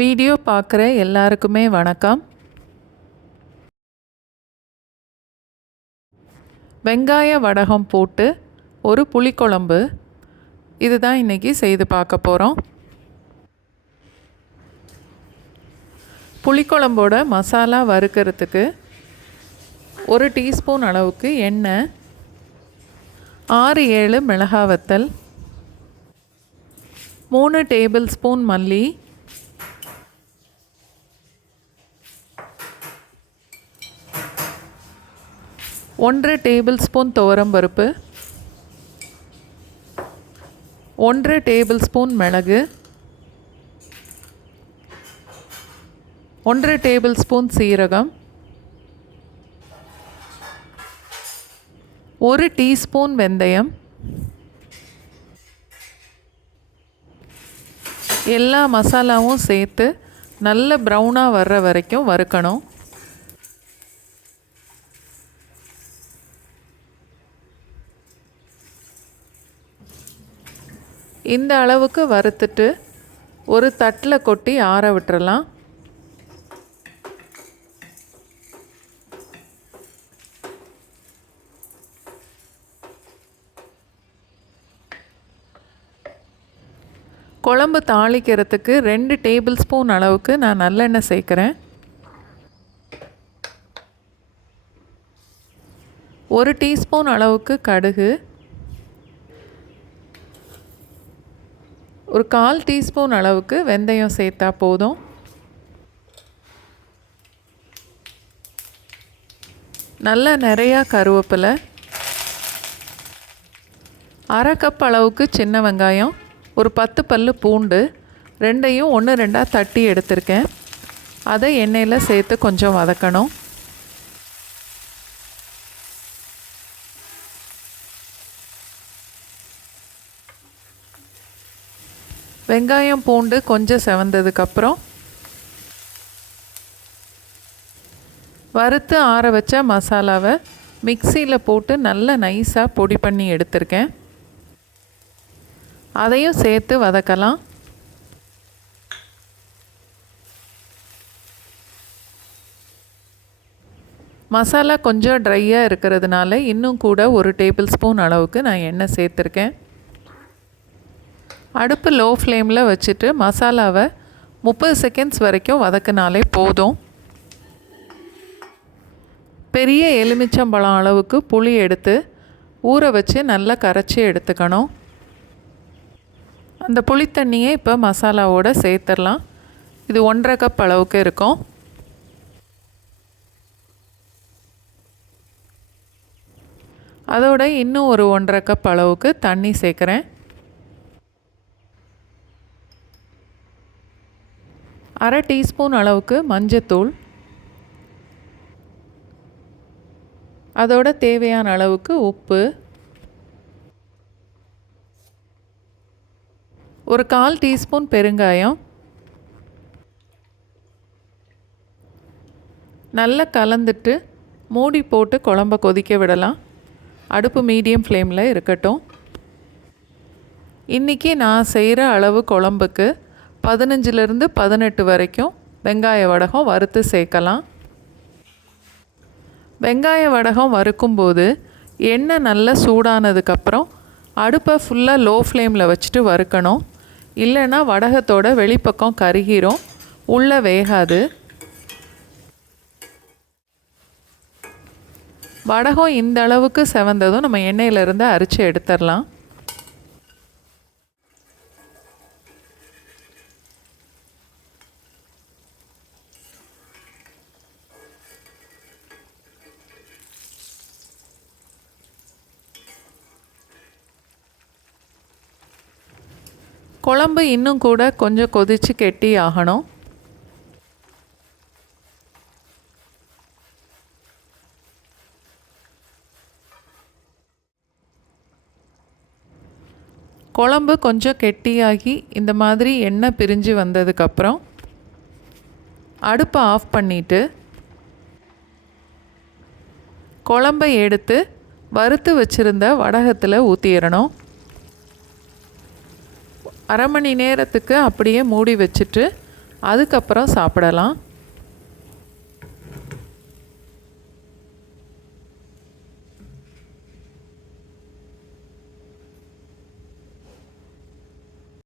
Video பார்க்குற எல்லாருக்குமே வணக்கம். வெங்காய வடகம் போட்டு ஒரு புளிக்குழம்பு இதுதான் இன்றைக்கி செய்து பார்க்க போகிறோம். புளிக்குழம்போட மசாலா வறுக்கிறதுக்கு 1 டீஸ்பூன் அளவுக்கு எண்ணெய், 6-7 மிளகாய் வத்தல், 3 டேபிள் ஸ்பூன் மல்லி, 1 டேபிள் ஸ்பூன் துவரம்பருப்பு, 1 டேபிள் ஸ்பூன் மிளகு, 1 டேபிள் ஸ்பூன் சீரகம், 1 டீஸ்பூன் வெந்தயம், எல்லா மசாலாவும் சேர்த்து நல்ல ப்ரௌனாக வர்ற வரைக்கும் வறுக்கணும். இந்த அளவுக்கு வறுத்துட்டு ஒரு தட்டில் கொட்டி ஆற விட்டுறலாம். குழம்பு தாளிக்கிறதுக்கு 2 டேபிள் ஸ்பூன் அளவுக்கு நான் நல்லெண்ணெய் சேர்க்குறேன். 1 டீஸ்பூன் அளவுக்கு கடுகு, ஒரு 1/4 டீஸ்பூன் அளவுக்கு வெந்தயம் சேர்த்தா போதும். நல்லா நிறையா கருவேப்பிலை, 1/2 கப் அளவுக்கு சின்ன வெங்காயம், ஒரு 10 பல்லு பூண்டு, ரெண்டையும் 1-2 தட்டி எடுத்திருக்கேன். அதை எண்ணெயில் சேர்த்து கொஞ்சம் வதக்கணும். வெங்காயம் பூண்டு கொஞ்சம் செவந்ததுக்கப்புறம் வறுத்து ஆற வச்ச மசாலாவை மிக்சியில் போட்டு நல்லா நைஸாக பொடி பண்ணி எடுத்திருக்கேன். அதையும் சேர்த்து வதக்கலாம். மசாலா கொஞ்சம் ட்ரையாக இருக்கிறதுனால இன்னும் கூட 1 டேபிள் ஸ்பூன் அளவுக்கு நான் எண்ணெய் சேர்த்துருக்கேன். அடுப்பு லோ ஃப்ளேமில் வச்சுட்டு மசாலாவை 30 செகண்ட்ஸ் வரைக்கும் வதக்கினாலே போதும். பெரிய எலுமிச்சம்பழம் அளவுக்கு புளி எடுத்து ஊற வச்சு நல்லா கரைச்சி எடுத்துக்கணும். அந்த புளித்தண்ணியை இப்போ மசாலாவோடு சேர்த்துடலாம். இது 1/2 கப் அளவுக்கு இருக்கும். அதோட இன்னும் ஒரு 1/2 கப் அளவுக்கு தண்ணி சேர்க்குறேன். 1/2 டீஸ்பூன் அளவுக்கு மஞ்சத்தூள், அதோட தேவையான அளவுக்கு உப்பு, ஒரு 1/4 டீஸ்பூன் பெருங்காயம், நல்லா கலந்துட்டு மூடி போட்டு குழம்ப கொதிக்க விடலாம். அடுப்பு மீடியம் ஃப்ளேமில் இருக்கட்டும். இன்றைக்கி நான் செய்கிற அளவு குழம்புக்கு 15 - 18 வரைக்கும் வெங்காய வடகம் வறுத்து சேர்க்கலாம். வெங்காய வடகம் வறுக்கும்போது எண்ணெய் நல்லா சூடானதுக்கப்புறம் அடுப்பை ஃபுல்லாக லோ ஃப்ளேமில் வச்சுட்டு வறுக்கணும். இல்லைன்னா வடகத்தோட வெளிப்பக்கம் கருகிரும், உள்ளே வேகாது. வடகம் இந்த அளவுக்கு செவந்ததும் நம்ம எண்ணெயிலேருந்து அரிச்சு எடுத்துடலாம். குழம்பு இன்னும் கூட கொஞ்சம் கொதித்து கெட்டி ஆகணும். குழம்பு கொஞ்சம் கெட்டியாகி இந்த மாதிரி எண்ணெய் பிரிஞ்சு வந்ததுக்கப்புறம் அடுப்பை ஆஃப் பண்ணிவிட்டு குழம்பை எடுத்து வறுத்து வச்சுருந்த வடகத்தில் ஊற்றிடணும். அரை மணி நேரத்துக்கு அப்படியே மூடி வச்சுட்டு அதுக்கப்புறம் சாப்பிடலாம்.